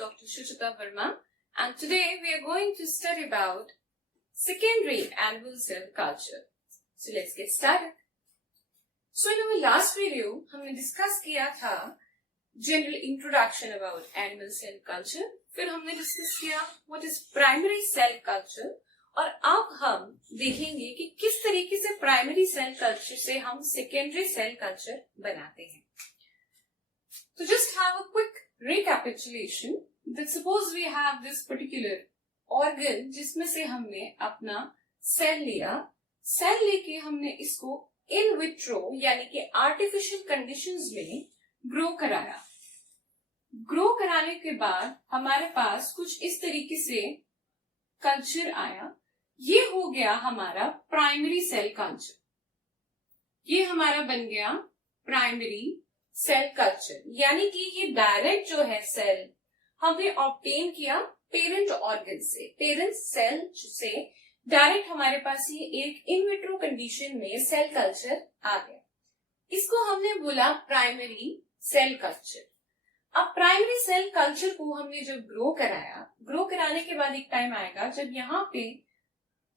Dr. Shuchita Verma, and today we are going to study about secondary animal cell culture. So let's get started. So in our last video, हमने discuss किया था general introduction about animal cell culture. फिर हमने discuss किया what is primary cell culture, और अब हम देखेंगे कि किस तरीके से प्राइमरी सेल कल्चर से हम सेकेंडरी सेल कल्चर बनाते हैं. So just have a quick recapitulation that suppose we have this particular organ जिसमें से हमने अपना सेल लिया, सेल लेके हमने इसको इन विट्रो यानी कि आर्टिफिशियल कंडीशंस में ग्रो कराया. ग्रो कराने के बाद हमारे पास कुछ इस तरीके से कल्चर आया. ये हो गया हमारा प्राइमरी सेल कल्चर. ये हमारा बन गया प्राइमरी सेल कल्चर, यानी कि ये डायरेक्ट जो है सेल हमने ऑब्टेन किया पेरेंट ऑर्गन से, पेरेंट सेल से डायरेक्ट हमारे पास ये एक इन विट्रो कंडीशन में सेल कल्चर आ गया. इसको हमने बोला प्राइमरी सेल कल्चर. अब प्राइमरी सेल कल्चर को हमने जब ग्रो कराया, ग्रो कराने के बाद एक टाइम आएगा जब यहाँ पे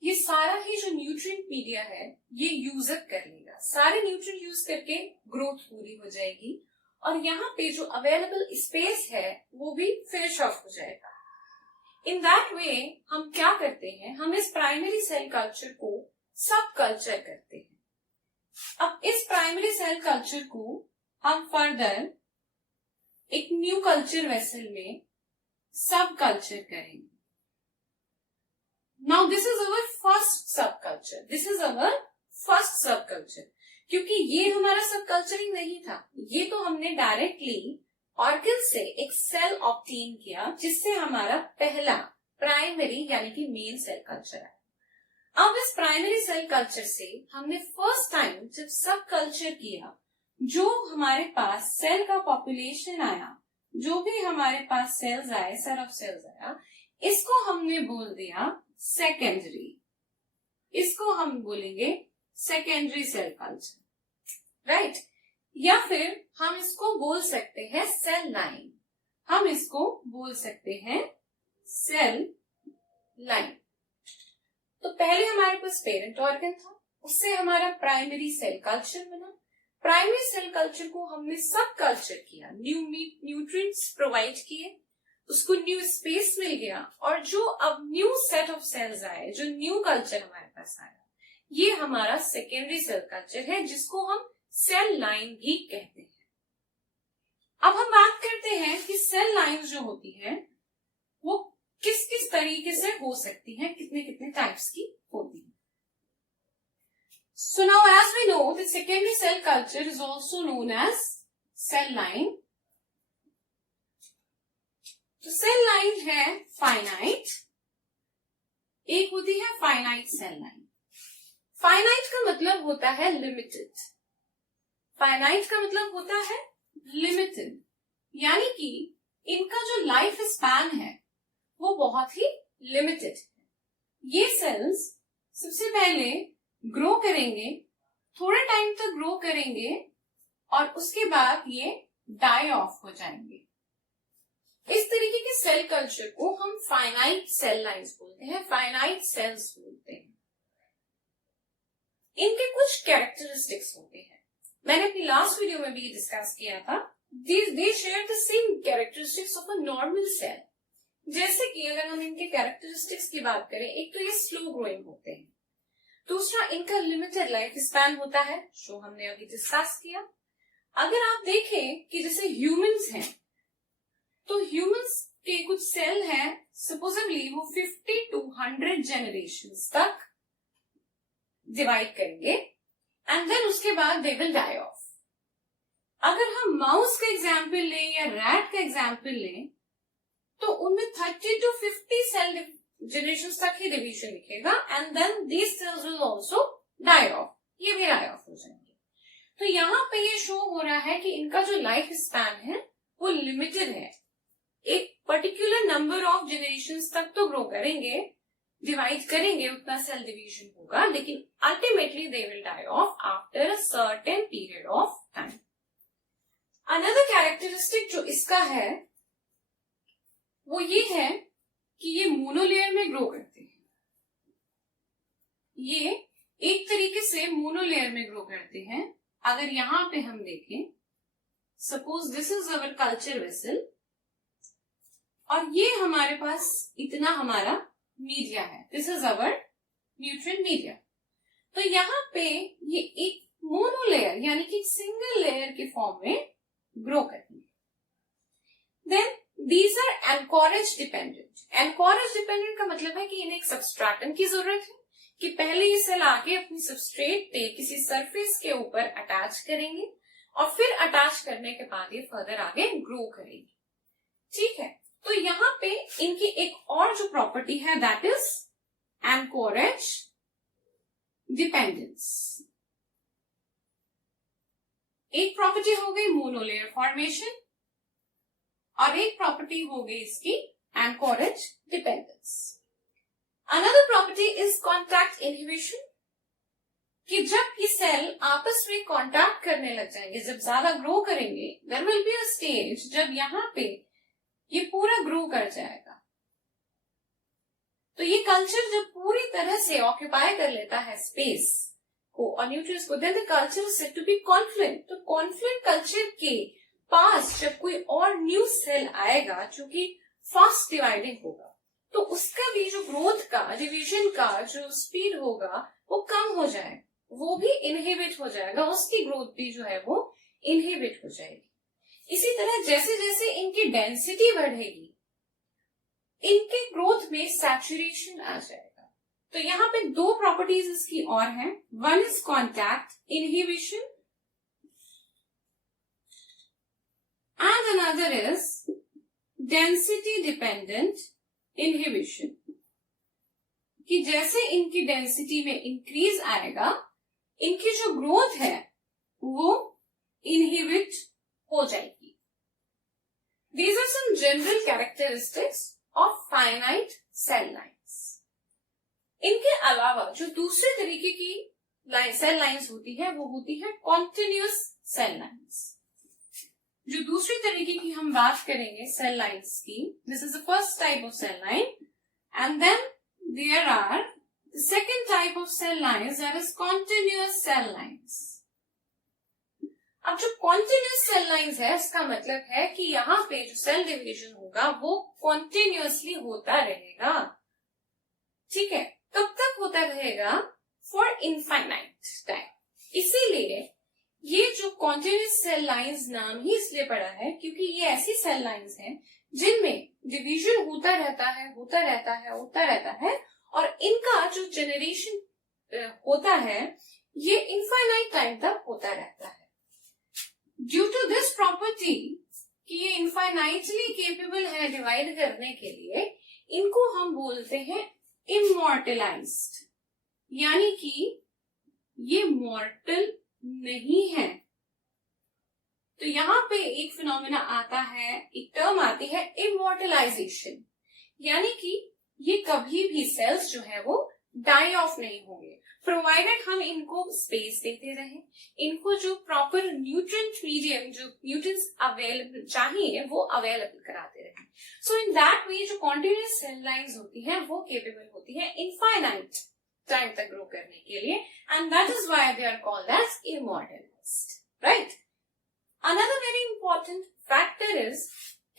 ये सारा ही जो न्यूट्रिएंट मीडिया है ये यूज अप कर लेगा. सारे न्यूट्रिएंट यूज करके ग्रोथ पूरी हो जाएगी और यहाँ पे जो अवेलेबल स्पेस है वो भी फिनिश ऑफ हो जाएगा. इन दैट वे हम क्या करते हैं, हम इस प्राइमरी सेल कल्चर को सब कल्चर करते हैं. अब इस प्राइमरी सेल कल्चर को हम फर्दर एक न्यू कल्चर वेसल में सब कल्चर करेंगे. Now this is our first subculture. This is our first subculture. क्योंकि ये हमारा सबकल्चरिंग नहीं था, ये तो हमने डायरेक्टली ऑर्गन से एक सेल ऑब्टेन किया जिससे हमारा पहला प्राइमरी यानी कि मेन सेल कल्चर आया. अब इस प्राइमरी सेल कल्चर से हमने फर्स्ट टाइम जब सब कल्चर किया, जो हमारे पास सेल का पॉपुलेशन आया, जो भी हमारे पास सेल्स आए, सेट ऑफ सेल्स आया, इसको हमने बोल दिया सेकेंडरी. इसको हम बोलेंगे सेकेंडरी सेल कल्चर, राइट. या फिर हम इसको बोल सकते हैं सेल लाइन. हम इसको बोल सकते हैं सेल लाइन. तो पहले हमारे पास पेरेंट ऑर्गन था, उससे हमारा प्राइमरी सेल कल्चर बना. प्राइमरी सेल कल्चर को हमने सब कल्चर किया, न्यूट्रिएंट्स प्रोवाइड किए, उसको न्यू स्पेस मिल गया, और जो अब न्यू सेट ऑफ सेल्स आए, जो न्यू कल्चर हमारे पास आया, ये हमारा सेकेंडरी सेल कल्चर है जिसको हम सेल लाइन भी कहते हैं. अब हम बात करते हैं कि सेल लाइन जो होती है वो किस किस तरीके से हो सकती है, कितने कितने टाइप्स की होती है. So now as we know, the secondary cell culture is also known as cell line. तो सेल लाइन है फाइनाइट, एक होती है फाइनाइट सेल लाइन. फाइनाइट का मतलब होता है लिमिटेड. फाइनाइट का मतलब होता है लिमिटेड, यानी कि इनका जो लाइफ स्पैन है वो बहुत ही लिमिटेड है. ये सेल्स सबसे पहले ग्रो करेंगे, थोड़े टाइम तक ग्रो करेंगे और उसके बाद ये डाई ऑफ हो जाएंगे. इस तरीके के सेल कल्चर को हम फाइनाइट सेल लाइन्स बोलते हैं, फाइनाइट सेल्स बोलते हैं. इनके कुछ कैरेक्टरिस्टिक्स होते हैं, मैंने अपनी लास्ट वीडियो में भी डिस्कस किया था. They share the same characteristics of a normal cell. जैसे कि अगर हम इनके कैरेक्टरिस्टिक्स की बात करें, एक तो ये स्लो ग्रोइंग होते हैं, दूसरा इनका लिमिटेड लाइफ स्पैन होता है, जो हमने अभी डिस्कस किया. अगर आप देखें कि जैसे ह्यूमंस हैं, तो ह्यूमंस के कुछ सेल हैं, सपोजेबली वो 50 to 100 जनरेशंस तक डिवाइड करेंगे एंड देन उसके बाद दे विल डाई ऑफ. अगर हम माउस का एग्जाम्पल लें या रैट का एग्जाम्पल लें, तो उनमें 30 to 50 सेल जनरेशंस तक ही डिवीजन दिखेगा and then these cells will also die off. ये भी डाई ऑफ हो जाएंगे. तो यहाँ पे ये शो हो रहा है कि इनका जो लाइफ स्पैन है वो लिमिटेड है. एक पर्टिकुलर नंबर ऑफ जनरेशंस तक तो ग्रो करेंगे, डिवाइड करेंगे, उतना सेल डिवीजन होगा, लेकिन ultimately they will die off after a certain period of time. Another characteristic जो इसका है वो ये है कि ये मोनोलेयर में ग्रो करते हैं। ये एक तरीके से मोनोलेयर में ग्रो करते हैं। अगर यहां पे हम देखें, suppose this is our culture vessel और ये हमारे पास इतना हमारा मीडिया है, this is our nutrient media. तो यहाँ पे ये एक मोनोलेयर यानी कि सिंगल लेयर के फॉर्म में ग्रो करेंगे। Then these are anchorage dependent. Anchorage dependent का मतलब है कि इन्हें एक सबस्ट्रेटन की जरूरत है कि पहले ये सेल आके अपनी सबस्ट्रेट पे किसी सरफेस के ऊपर अटैच करेंगे और फिर अटैच करने के बाद ये फर्दर आगे ग्रो करेंगे। ठीक है, तो यहाँ पे इनकी एक और जो प्रॉपर्टी है दैट इज एनकोरेज डिपेंडेंस। एक प्रॉपर्टी हो गई मोनोलेयर फॉर्मेशन और एक प्रॉपर्टी हो गई इसकी anchorage dependence. Another property is contact inhibition, कि जब ये सेल आपस में कॉन्टैक्ट करने लग जाएंगे, जब ज्यादा ग्रो करेंगे, there will be a stage जब यहाँ पे ये पूरा ग्रो कर जाएगा। तो ये कल्चर जब पूरी तरह से ऑक्यूपाई कर लेता है स्पेस को और न्यूट्रिएंट्स को, then the culture is said to be confluent. तो कॉन्फ्लुएंट कल्चर के पास जब कोई और न्यू सेल आएगा जो कि फास्ट डिवाइडिंग होगा, तो उसका भी जो ग्रोथ का, डिवीजन का जो स्पीड होगा वो कम हो जाएगा, वो भी इनहिबिट हो जाएगा, उसकी ग्रोथ भी जो है वो इनहिबिट हो जाएगी। इसी तरह जैसे जैसे इनकी डेंसिटी बढ़ेगी, इनके ग्रोथ में सैचुरेशन आ जाएगा। तो यहाँ पे दो प्रॉपर्टीज इसकी और हैं, one is contact inhibition and another is density dependent inhibition, कि जैसे इनकी डेंसिटी में इंक्रीज आएगा, इनकी जो ग्रोथ है वो इनहिबिट हो जाएगी। These are some general characteristics of finite cell lines. इनके अलावा जो दूसरे तरीके की सेल लाइंस होती है वो होती है कॉन्टिन्यूअस सेल लाइंस। जो दूसरी तरीके की हम बात करेंगे सेल लाइंस की, this is the first type of cell line and then there are the second type of cell lines that is continuous cell lines. अब जो कॉन्टिन्यूअस सेल लाइंस है इसका मतलब है कि यहाँ पे जो सेल डिवीजन होगा वो कॉन्टिन्यूअसली होता रहेगा। ठीक है, कब तक होता रहेगा? For infinite time. इसीलिए ये जो कॉन्टिन्यूअस सेल लाइंस नाम ही इसलिए पड़ा है क्योंकि ये ऐसी सेल लाइंस हैं जिनमें डिवीजन होता रहता है, होता रहता है, होता रहता है और इनका जो जनरेशन होता है ये इनफाइनाइट टाइम तक होता रहता है। ड्यू टू दिस प्रॉपर्टी कि ये इनफाइनाइटली केपेबल है डिवाइड करने के लिए, इनको हम बोलते हैं इमॉर्टलाइज्ड, यानी कि ये मॉर्टल नहीं है। तो यहाँ पे एक फिनोमेना आता है, एक टर्म आती है इमॉर्टलाइजेशन, यानी कि ये कभी भी सेल्स जो है वो डाई ऑफ नहीं होंगे, प्रोवाइडेड हम इनको स्पेस देते रहे, इनको जो प्रॉपर न्यूट्रिएंट मीडियम, जो न्यूट्रिएंट्स अवेलेबल चाहिए वो अवेलेबल कराते रहे। सो इन दैट वे जो कॉन्टिन्यूअस सेल लाइंस होती है वो केपेबल होती है इनफाइनाइट टाइम तक ग्रो करने के लिए, and that is why they are called as immortalized, right. Another very important factor is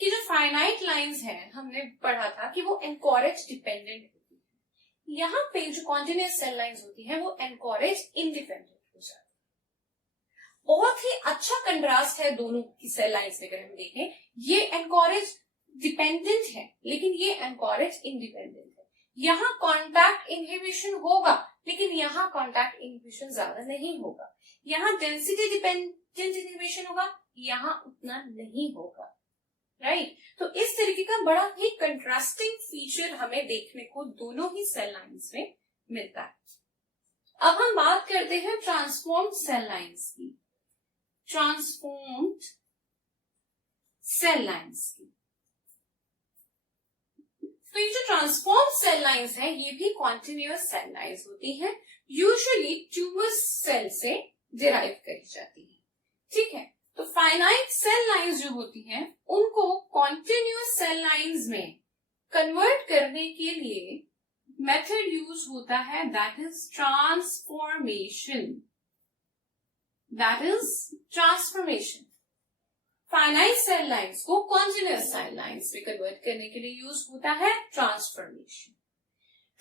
कि जो फाइनाइट लाइंस हैं हमने पढ़ा था कि वो एनकोरेज डिपेंडेंट होती है। यहाँ पे जो कॉन्टिन्यूअस सेल लाइंस होती है वो एनकोरेज इंडिपेंडेंट हो जाती है। बहुत ही अच्छा कंट्रास्ट है दोनों की सेल लाइंस में। अगर हम देखें, ये एनकोरेज डिपेंडेंट है लेकिन ये एनकोरेज इंडिपेंडेंट है। यहाँ कॉन्टैक्ट इनहिबिशन होगा लेकिन यहाँ कॉन्टैक्ट इनहिबिशन ज्यादा नहीं होगा। यहाँ डेंसिटी डिपेंडेंट इनहिबिशन होगा, यहाँ उतना नहीं होगा, राइट। तो इस तरीके का बड़ा ही कंट्रास्टिंग फीचर हमें देखने को दोनों ही सेल लाइंस में मिलता है। अब हम बात करते हैं ट्रांसफॉर्म्ड सेल लाइंस की। ट्रांसफॉर्म्ड सेल लाइंस की, तो ये जो ट्रांसफॉर्म्ड सेल लाइंस है ये भी कॉन्टिन्यूअस सेल लाइंस होती हैं, यूजुअली ट्यूमर सेल से डिराइव करी जाती है। ठीक है, तो फाइनाइट सेल लाइंस जो होती हैं उनको कॉन्टिन्यूअस सेल लाइंस में कन्वर्ट करने के लिए मेथड यूज होता है, that is transformation. That is transformation. Finite cell lines को कॉन्टिन्यूअस सेल लाइंस में कन्वर्ट करने के लिए यूज होता है ट्रांसफॉर्मेशन।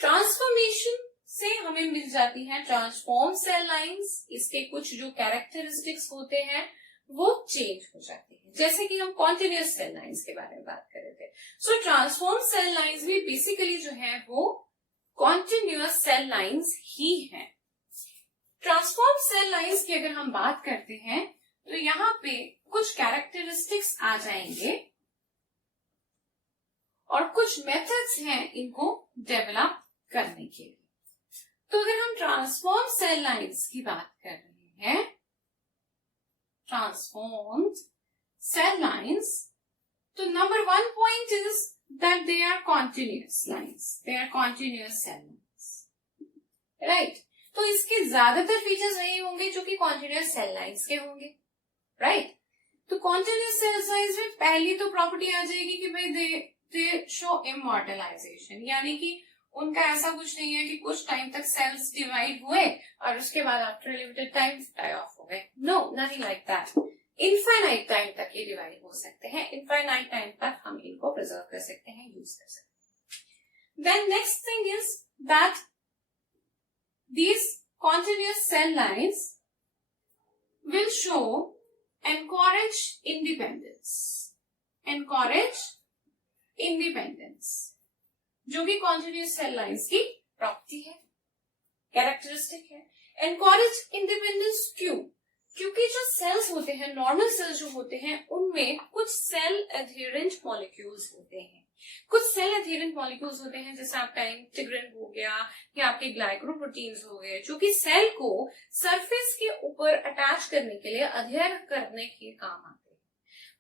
ट्रांसफॉर्मेशन से हमें मिल जाती है ट्रांसफॉर्म सेल लाइंस। इसके कुछ जो कैरेक्टरिस्टिक्स होते हैं वो चेंज हो जाते हैं, जैसे कि हम कॉन्टिन्यूअस सेल लाइंस के बारे में बात कर रहे थे। सो ट्रांसफॉर्म सेल लाइंस भी बेसिकली जो है वो कॉन्टिन्यूअस सेल लाइंस ही है। ट्रांसफॉर्म सेल लाइंस की अगर हम बात करते हैं तो यहाँ पे कुछ कैरेक्टरिस्टिक्स आ जाएंगे और कुछ मेथड्स हैं इनको डेवलप करने के लिए। तो अगर हम ट्रांसफॉर्म सेल लाइंस की बात कर रहे हैं, transformed cell lines, तो number one point is that they are continuous lines. They are continuous cell lines. Right? तो इसके ज्यादातर फीचर्स वही होंगे जो कि continuous cell lines के होंगे. Right? तो continuous cell lines में पहली तो प्रॉपर्टी आ जाएगी कि भाई they show immortalization, यानी कि उनका ऐसा कुछ नहीं है कि कुछ टाइम तक सेल्स डिवाइड हुए और उसके बाद after limited time die off हो गए। No, nothing like that. Infinite time तक ये डिवाइड हो सकते हैं, इनफाइनाइट टाइम तक हम इनको प्रिजर्व कर सकते हैं, यूज कर सकते हैं। Then next thing is that these continuous cell lines will show encourage independence. Encourage independence, जो भी कॉन्टिन्यूअस सेल लाइंस की प्रॉपर्टी है, कैरेक्टरिस्टिक है। एनकरेज इंडिपेंडेंस क्यों? क्योंकि जो सेल्स होते हैं, नॉर्मल सेल्स जो होते हैं, उनमें कुछ सेल एडहेरेंट मॉलिक्यूल्स होते हैं। कुछ सेल एडहेरेंट मॉलिक्यूल्स होते हैं, जैसे आपका इंटीग्रिन हो गया या आपके ग्लाइकोप्रोटीन्स हो गए, जो कि सेल को सरफेस के ऊपर अटैच करने के लिए, अध्ययन करने के काम आते हैं।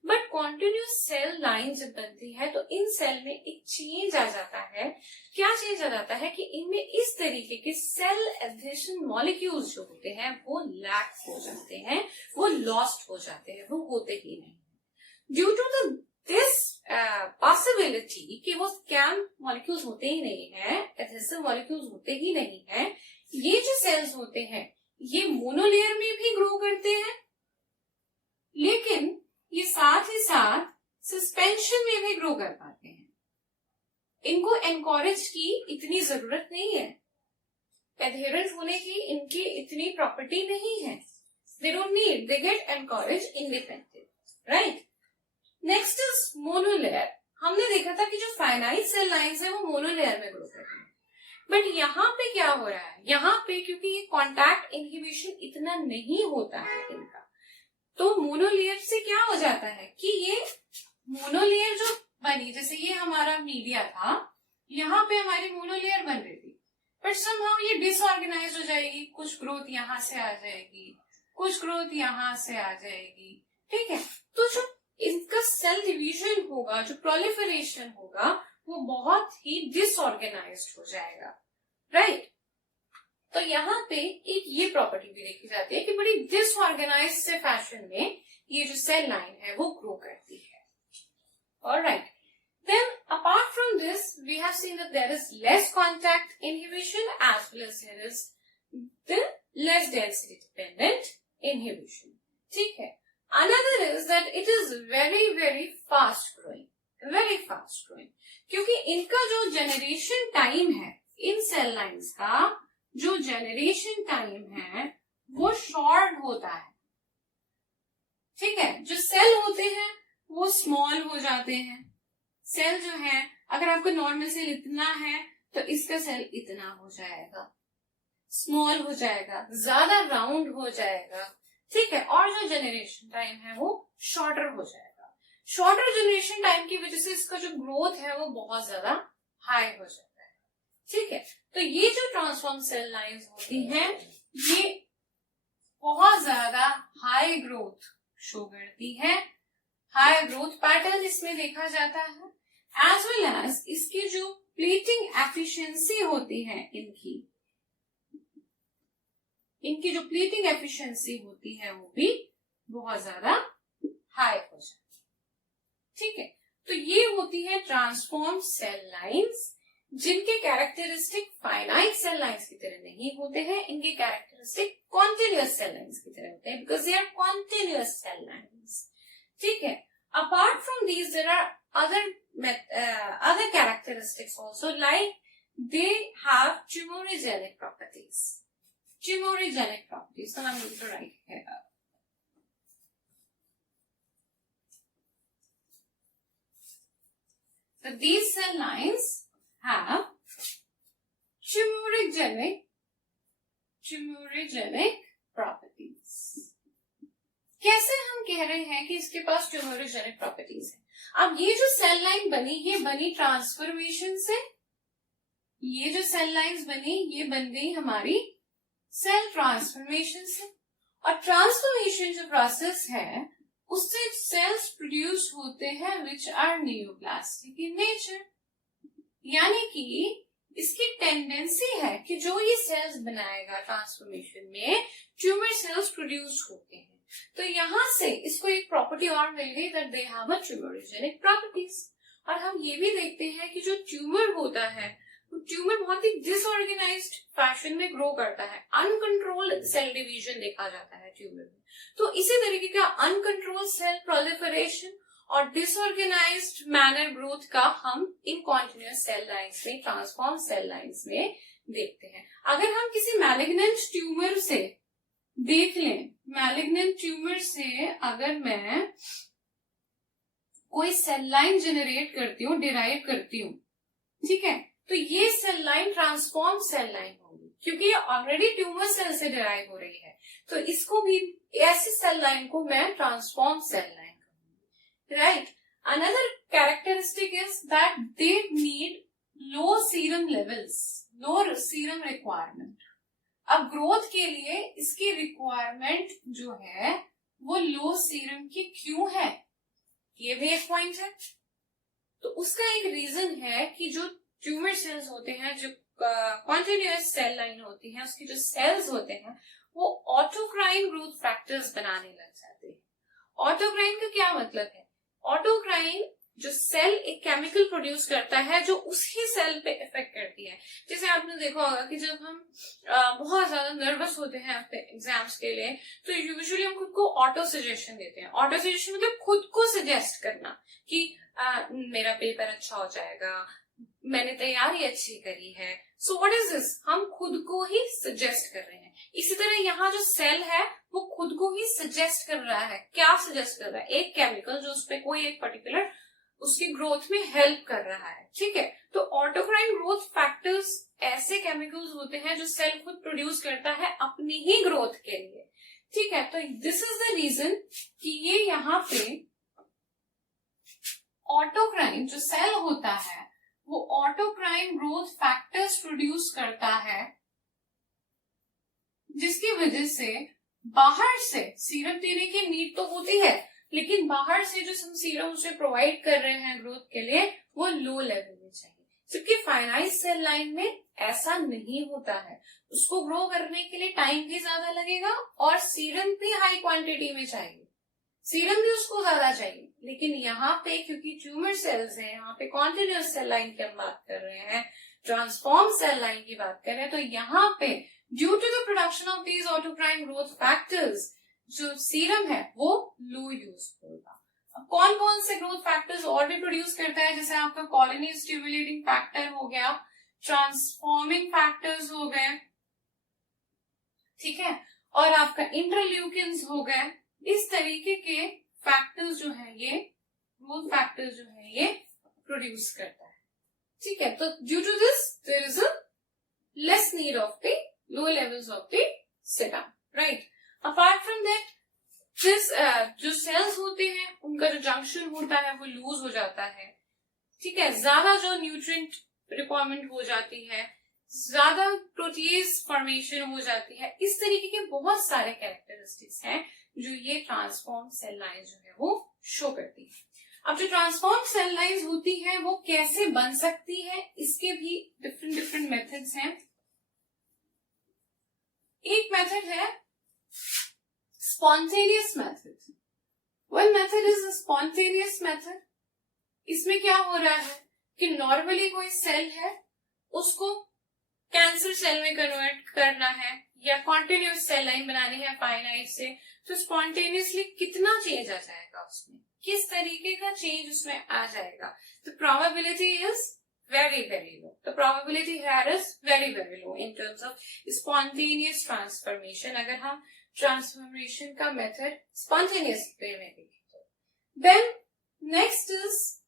बट कॉन्टिन्यूस सेल लाइन जब बनती है तो इन सेल में एक चेंज आ जाता है। क्या चेंज आ जाता है कि इनमें इस तरीके के सेल एडहेशन मॉलिक्यूल्स जो होते हैं वो लैक हो जाते हैं, वो लॉस्ट हो जाते हैं, वो होते ही नहीं। ड्यू टू दिस पॉसिबिलिटी कि वो स्कैम मॉलिक्यूल्स होते ही नहीं है, एडहेसिव मॉलिक्यूल्स होते ही नहीं है, ये जो सेल्स होते हैं ये मोनोलेयर में भी ग्रो करते हैं, लेकिन ये साथ ही साथ सस्पेंशन में भी ग्रो कर पाते हैं। इनको एनकरेज की इतनी जरूरत नहीं है, एडहेरेंट होने की इनकी इतनी प्रॉपर्टी नहीं है। They don't need, they get encourage independent, right. Next is monolayer. हमने देखा था कि जो फाइनाइट सेल लाइंस है वो मोनोलेयर में ग्रो करती है, बट यहाँ पे क्या हो रहा है, यहाँ पे क्योंकि ये कॉन्टैक्ट इनहिबिशन इतना नहीं होता है इनका, तो मोनोलेयर से क्या हो जाता है कि ये मोनोलेयर जो बनी, जैसे ये हमारा मीडिया था, यहाँ पे हमारी मोनोलेयर बन रही थी, बट समहाउ ये डिसऑर्गेनाइज हो जाएगी। कुछ ग्रोथ यहाँ से आ जाएगी, कुछ ग्रोथ यहाँ से आ जाएगी, ठीक है। तो जो इनका सेल डिवीजन होगा, जो प्रोलिफरेशन होगा, वो बहुत ही डिसऑर्गेनाइज्ड हो जाएगा, राइट। तो यहाँ पे एक ये प्रॉपर्टी भी देखी जाती है कि बड़ी डिसऑर्गेनाइज से फैशन में ये जो सेल लाइन है वो ग्रो करती है। Alright, then apart from this we have seen that there is less contact inhibition as well as there is the less density dependent inhibition, ठीक है। Another is that it is very very fast growing, very fast growing, क्योंकि इनका जो generation time है, इन cell lines का जो generation time है वो शॉर्ट होता है, ठीक है। जो सेल होते हैं वो स्मॉल हो जाते हैं। सेल जो है, अगर आपका नॉर्मल सेल इतना है तो इसका सेल इतना हो जाएगा, स्मॉल हो जाएगा, ज्यादा राउंड हो जाएगा, ठीक है। और जो जनरेशन टाइम है वो शॉर्टर हो जाएगा। शॉर्टर जनरेशन टाइम की वजह से इसका जो ग्रोथ है वो बहुत ज्यादा हाई हो जाता है, ठीक है। तो ये जो ट्रांसफॉर्म सेल लाइंस होती हैं ये बहुत ज्यादा हाई ग्रोथ शो करती है, हाई ग्रोथ पैटर्न इसमें देखा जाता है, एज वेल एज इसकी जो प्लेटिंग एफिशिएंसी होती है, इनकी जो प्लेटिंग एफिशिएंसी होती है वो भी बहुत ज्यादा हाई हो जाए। ठीक है, तो ये होती है ट्रांसफॉर्म सेल लाइंस, जिनके कैरेक्टरिस्टिक फाइनाइट सेल लाइंस की तरह नहीं होते हैं, इनके कैरेक्टरिस्टिक कॉन्टिन्यूअस सेल लाइंस की तरह होते हैं, because they are continuous cell lines. ठीक है, apart from these there are other characteristics also, like they have tumorigenic properties. Tumorigenic properties. So I'm going to write here. So these cell lines have tumorigenic properties. कैसे हम कह रहे हैं कि इसके पास ट्यूमोरोजेनिक properties है? अब ये जो सेल लाइन बनी, ये बनी ट्रांसफॉर्मेशन से, ये जो सेल लाइंस बनी ये बन गई हमारी सेल ट्रांसफॉर्मेशन से, और ट्रांसफॉर्मेशन जो प्रोसेस है उससे सेल्स प्रोड्यूस होते हैं which are neoplastic in nature, यानी कि इसकी टेंडेंसी है कि जो ये सेल्स बनाएगा ट्रांसफॉर्मेशन में ट्यूमर सेल्स प्रोड्यूस होते हैं। तो यहां से इसको एक प्रॉपर्टी और मिल गई that they have a tumorigenic properties. और हम ये भी देखते हैं कि जो ट्यूमर होता है वो ट्यूमर बहुत ही डिसऑर्गेनाइज्ड फैशन में ग्रो करता है, अनकंट्रोल्ड सेल डिवीजन देखा जाता है ट्यूमर में। तो इसी तरीके का अनकंट्रोल्ड सेल प्रोलिफरेशन और डिसऑर्गेनाइज्ड मैनर ग्रोथ का हम इन कॉन्टिन्यूअस सेल लाइंस में, ट्रांसफॉर्म सेल लाइंस में देखते हैं। अगर हम किसी मैलिग्नेंट ट्यूमर से देख लें, मैलिग्नेंट ट्यूमर से अगर मैं कोई सेल लाइन जेनरेट करती हूँ, डिराइव करती हूँ, ठीक है, तो ये cell line transform cell line होगी, क्योंकि ये ऑलरेडी ट्यूमर सेल से डिराइव हो रही है। तो इसको भी, ऐसी सेल लाइन को मैं ट्रांसफॉर्म सेल लाइन कहूंगी, right. Another characteristic is that they need low serum levels, low serum requirement. अब ग्रोथ के लिए इसकी रिक्वायरमेंट जो है वो लो सीरम की क्यों है, ये भी एक पॉइंट है। तो उसका एक रीजन है कि जो ट्यूमर सेल्स होते हैं, जो कॉन्टिन्यूअस सेल लाइन होती है, उसके जो सेल्स होते हैं वो ऑटोक्राइन ग्रोथ फैक्टर्स बनाने लग जाते हैं। ऑटोक्राइन का क्या मतलब है? ऑटोक्राइन जो सेल एक केमिकल प्रोड्यूस करता है जो उसी सेल पे इफेक्ट करती है। जैसे आपने देखा होगा कि जब हम बहुत ज्यादा नर्वस होते हैं अपने एग्जाम्स के लिए, तो यूजुअली हम खुद को ऑटो सजेशन देते हैं। ऑटो सजेशन मतलब खुद को सजेस्ट करना कि मेरा पेपर अच्छा हो जाएगा, मैंने तैयारी अच्छी करी है। So what is this? हम खुद को ही सजेस्ट कर रहे हैं। इसी तरह यहाँ जो सेल है वो खुद को ही सजेस्ट कर रहा है। क्या सजेस्ट कर रहा है? एक केमिकल जो उसपे कोई एक पर्टिकुलर उसकी ग्रोथ में हेल्प कर रहा है। ठीक है, तो ऑटोक्राइन ग्रोथ फैक्टर्स ऐसे केमिकल्स होते हैं जो सेल खुद प्रोड्यूस करता है अपनी ही ग्रोथ के लिए। ठीक है, तो दिस इज द रीजन कि ये यहाँ पे ऑटोक्राइन जो सेल होता है वो ऑटोक्राइन ग्रोथ फैक्टर्स प्रोड्यूस करता है, जिसकी वजह से बाहर से सीरम देने की नीड तो होती है, लेकिन बाहर से जो हम सीरम उसे प्रोवाइड कर रहे हैं ग्रोथ के लिए वो लो लेवल में चाहिए। जबकि फाइनाइट सेल लाइन में ऐसा नहीं होता है, उसको ग्रो करने के लिए टाइम भी ज्यादा लगेगा और सीरम भी हाई क्वांटिटी में चाहिए, सीरम भी उसको ज्यादा चाहिए। लेकिन यहाँ पे क्योंकि ट्यूमर सेल्स हैं, यहाँ पे कॉन्टिन्यूअस सेल लाइन की हम बात कर रहे हैं, ट्रांसफॉर्म सेल लाइन की बात कर रहे हैं, तो यहाँ पे due to the production of these autocrine growth factors जो सीरम है वो लो यूज होगा। अब कौन कौन से ग्रोथ फैक्टर्स और भी प्रोड्यूस करता है? जैसे आपका कॉलोनी स्टिमुलेटिंग फैक्टर हो गया, ट्रांसफॉर्मिंग फैक्टर्स हो गए, ठीक है, और आपका इंटरल्यूकिन्स हो गए। इस तरीके के फैक्टर्स जो है, ये ग्रोथ फैक्टर्स जो है ये प्रोड्यूस करता है। ठीक है, तो due to this there is a less need of the low levels of the serum, right. Apart from that this जो सेल्स होते हैं उनका जो जंक्शन होता है वो लूज हो जाता है। ठीक है, ज्यादा जो न्यूट्रिएंट रिक्वायरमेंट हो जाती है, ज्यादा प्रोटीज फॉर्मेशन हो जाती है। इस तरीके के बहुत सारे कैरेक्टरिस्टिक्स हैं जो ये ट्रांसफॉर्म सेल लाइन जो है वो शो करती है। अब जो ट्रांसफॉर्म सेल लाइंस होती है वो कैसे बन सकती है, इसके भी डिफरेंट मेथड्स हैं। एक मेथड है spontaneous method, One method is a spontaneous method. इसमें क्या हो रहा है कि नॉर्मली कोई सेल है उसको कैंसर सेल में कन्वर्ट करना है या कॉन्टिन्यूस सेल लाइन बनानी है फाइनाइट से, तो स्पॉन्टेनियसली कितना चेंज आ जाएगा उसमें, किस तरीके का चेंज उसमें आ जाएगा. The probability is very very low. The probability here is very very low in terms of spontaneous transformation. अगर हम transformation का method spontaneous way में देखें तो. Then next is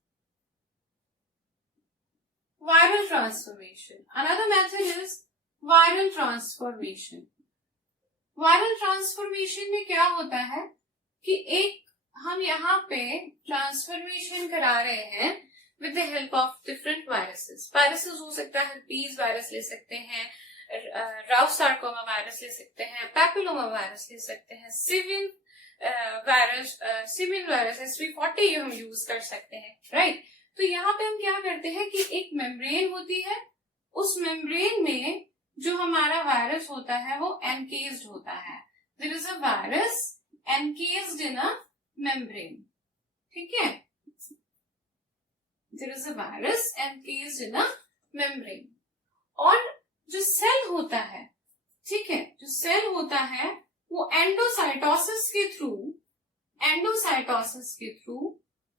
viral transformation. Another method is viral transformation. Viral transformation में क्या होता है कि एक हम यहाँ पे ट्रांसफॉर्मेशन करा रहे हैं with the help of different viruses. Viruses हो सकता है herpes वायरस ले सकते हैं, राउथ सार्कोमा वायरस ले सकते हैं, पैपिलोमा वायरस ले सकते हैं, सिविन वायरस SV40 हम यूज कर सकते हैं, राइट. तो यहाँ पे हम क्या करते हैं कि एक मेम्ब्रेन होती है, उस मेम्ब्रेन में जो हमारा वायरस होता है वो एनकेस्ड होता है. There is a virus encased in a membrane. ठीक है, there is a virus encased in a membrane. और जो सेल होता है, ठीक है, जो सेल होता है वो एंडोसाइटोसिस के थ्रू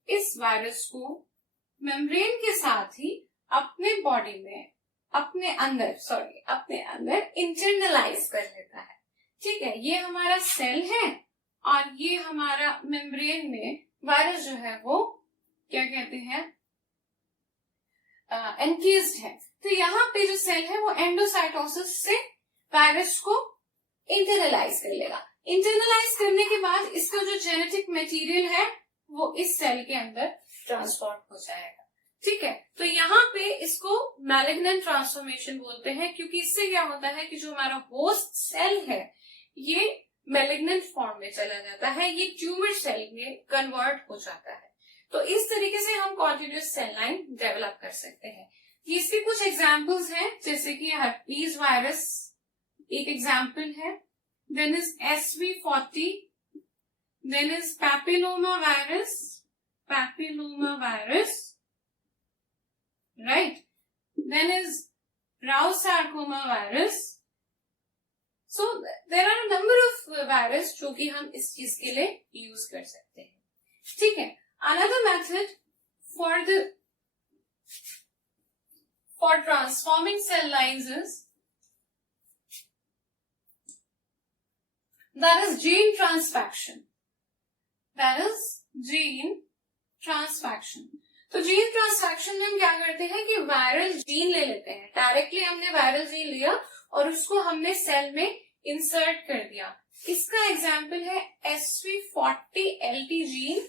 इस वायरस को मेम्ब्रेन के साथ ही अपने बॉडी में अपने अंदर इंटरनलाइज कर लेता है. ठीक है, ये हमारा सेल है और ये हमारा मेम्ब्रेन में वायरस जो है वो क्या कहते हैं, एनकेस्ड है. तो यहाँ पे जो सेल है वो एंडोसाइटोसिस से वायरस को इंटरनलाइज कर लेगा. इंटरनलाइज करने के बाद इसका जो जेनेटिक मटेरियल है वो इस सेल के अंदर ट्रांसफॉर्म हो जाएगा. ठीक है, तो यहाँ पे इसको मैलिग्नेंट ट्रांसफॉर्मेशन बोलते हैं, क्योंकि इससे क्या होता है कि जो हमारा होस्ट सेल है ये मैलिग्नेंट फॉर्म में चला जाता है, ये ट्यूमर सेल में कन्वर्ट हो जाता है. तो इस तरीके से हम कॉन्टिन्यूस सेल लाइन डेवलप कर सकते हैं. इसके कुछ एग्जाम्पल्स हैं, जैसे कि herpes वायरस एक एग्जाम्पल है, then is SV40, then is papilloma virus, right, then is Rous sarcoma virus. So there are number of virus जो कि हम इस चीज के लिए यूज कर सकते हैं. ठीक है, another method for transforming cell lines is that is gene transfaction. तो जीन ट्रांसफैक्शन में हम क्या करते हैं कि वायरल जीन ले लेते हैं. डायरेक्टली हमने वायरल जीन लिया और उसको हमने सेल में इंसर्ट कर दिया. इसका एग्जाम्पल है SV40LT जीन.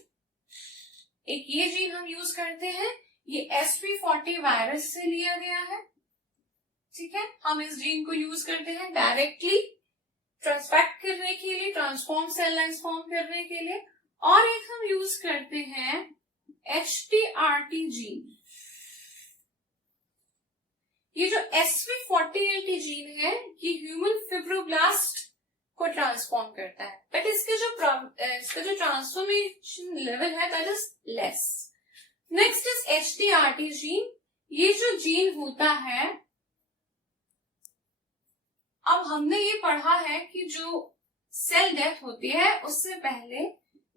एक ये जीन हम यूज करते हैं, ये SV40 वायरस से लिया गया है. ठीक है, हम इस जीन को यूज करते हैं डायरेक्टली ट्रांसफैक्ट करने के लिए, ट्रांसफॉर्म सेल लाइंस फॉर्म करने के लिए. और एक हम यूज करते हैं HTRT जीन. ये जो SV40LT जीन है ये ह्यूमन फिब्रोब्लास्ट को ट्रांसफॉर्म करता है, बट इसका जो ट्रांसफॉर्मेशन लेवल है that is less. Next is HTRT gene. ये जो जीन होता है, अब हमने ये पढ़ा है कि जो सेल डेथ होती है उससे पहले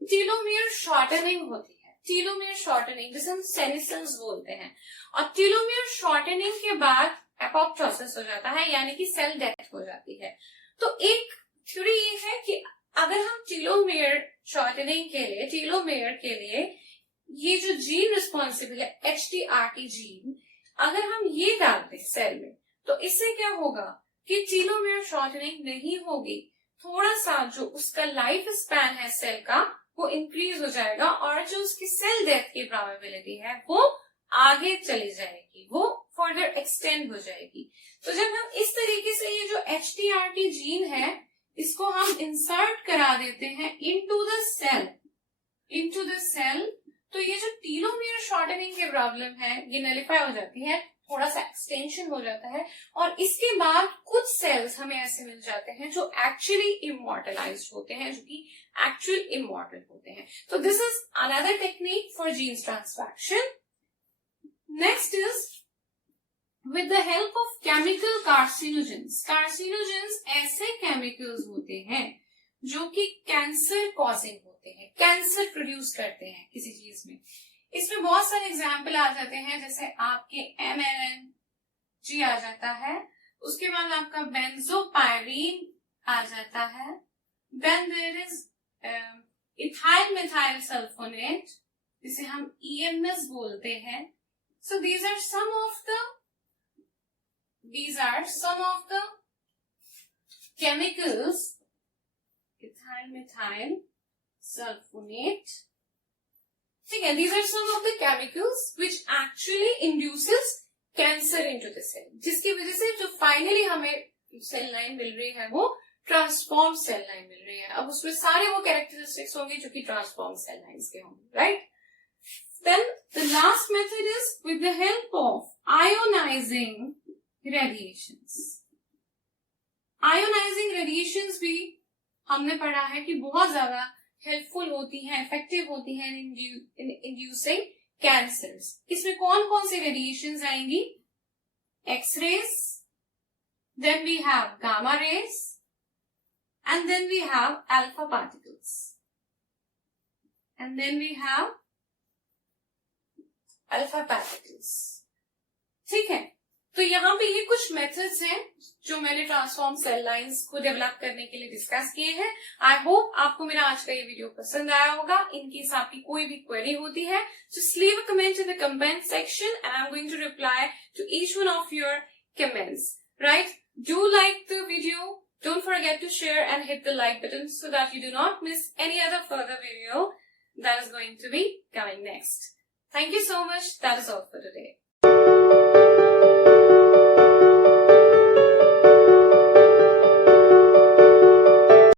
टीलोमियर शॉर्टनिंग होती है. टीलोमियर शॉर्टनिंग जिसे हम सेनेसेंस बोलते हैं, और टीलोमियर शॉर्टनिंग के बाद एपोप्टोसिस हो जाता है, यानी कि सेल डेथ हो जाती है. तो एक थ्योरी ये है कि अगर हम टीलोमियर शॉर्टनिंग के लिए, टीलोमियर के लिए ये जो जीन रिस्पॉन्सिबल है HTRT जीन, अगर हम ये डालते हैं सेल में तो इससे क्या होगा कि टीलोमियर शॉर्टनिंग नहीं होगी. थोड़ा सा जो उसका लाइफ स्पैन है सेल का वो इंक्रीज हो जाएगा और जो उसकी सेल डेथ की प्रोबेबिलिटी है वो आगे चली जाएगी, वो फर्दर एक्सटेंड हो जाएगी. तो जब हम इस तरीके से ये जो HTRT जीन है इसको हम इंसर्ट करा देते हैं इनटू द सेल, तो ये जो टीलोमियर शॉर्टनिंग की प्रॉब्लम है ये नलिफाई हो जाती है थोड़ा सा एक्सटेंशन हो जाता है, और इसके बाद कुछ सेल्स हमें ऐसे मिल जाते हैं जो एक्चुअली इमॉर्टलाइज्ड होते हैं, जो कि एक्चुअल इमॉर्टल होते हैं. तो this is another technique for genes transfection. Next is with the help of chemical carcinogens. Carcinogens ऐसे केमिकल्स होते हैं जो कि कैंसर कॉजिंग होते हैं, कैंसर प्रोड्यूस करते हैं किसी चीज में. इसमें बहुत सारे एग्जाम्पल आ जाते हैं, जैसे आपके MNG आ जाता है, उसके बाद आपका बेंजोपायरीन आ जाता है, then there is ethyl methyl sulfonate, जिसे हम EMS बोलते हैं. So these are some of the chemicals, ethyl methyl sulfonate. ठीक है, these are some of the chemicals which actually induces cancer into the cell, जिसकी वजह से जो फाइनली हमें सेल लाइन मिल रही है वो ट्रांसफॉर्म सेल लाइन मिल रही है. अब उसमें सारे वो कैरेक्टरिस्टिक्स होंगे जो कि ट्रांसफॉर्म सेल लाइन्स के होंगे, right. Then the last method is with the help of ionizing radiations. Ionizing radiations भी हमने पढ़ा है कि बहुत ज्यादा हेल्पफुल होती हैं, इफेक्टिव होती हैं in inducing cancers. इसमें कौन कौन से रेडिएशंस आएंगी? X-rays, then we have gamma rays, and then we have alpha particles, and then we have alpha particles. ठीक है, तो यहाँ पे ये कुछ मेथड्स हैं जो मैंने ट्रांसफॉर्म सेल लाइंस को डेवलप करने के लिए डिस्कस किए हैं. आई होप आपको मेरा आज का ये वीडियो पसंद आया होगा. इनकेस आपकी कोई भी क्वेरी होती है, just leave a comment in the comment section and I'm going to reply to each one of your comments. Right? Do like the video. Don't forget to share and hit the like button so that you do not miss any other further video that is going to be coming next. Thank you so much. That is all for today.